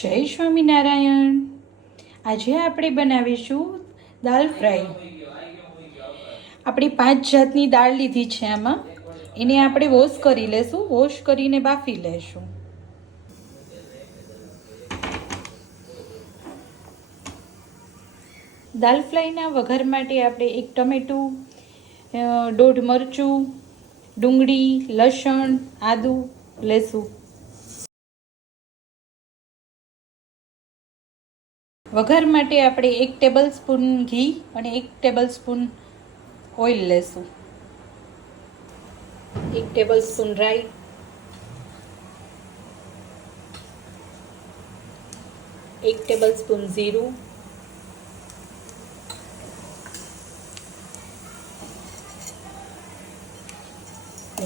જય સ્વામિનારાયણ. આજે આપણે બનાવીશું દાળ ફ્રાય. આપણી 5 જાતની દાળ લીધી છે. આમાં એને આપણે વોશ કરી લેશું. વોશ કરીને બાફી લેશું. દાળ ફ્રાયના વઘાર માટે આપણે 1 ટમેટું, 1.5 મરચું, ડુંગળી, લસણ, આદું લેશું. વઘાર માટે આપણે 1 ટેબલ સ્પૂન ઘી અને 1 ટેબલ સ્પૂન ઓઇલ લેશું. 1 ટેબલ સ્પૂન રાઈ, 1 ટેબલ સ્પૂન જીરું,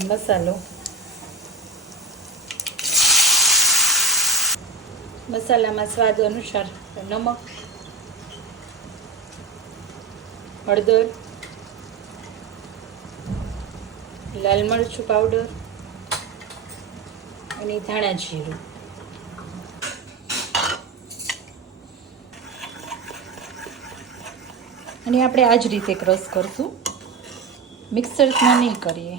મસાલો. મસાલામાં સ્વાદ અનુસાર નમક, હળદર, લાલ મરચું પાવડર અને ધાણા જીરું. અને આપણે આ જ રીતે ક્રશ કરશું, મિક્સરમાં નહીં કરીએ.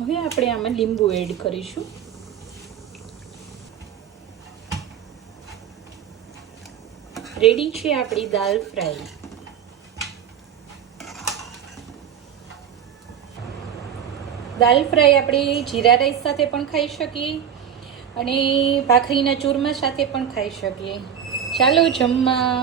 હવે આપણે આમાં લીંબુ એડ કરીશું. રેડી છે આપણી દાળ ફ્રાય. દાળ ફ્રાય આપણે જીરા રાઈસ સાથે પણ ખાઈ શકીએ અને ભાખરીના ચૂરમા સાથે પણ ખાઈ શકીએ. ચાલો જમવા.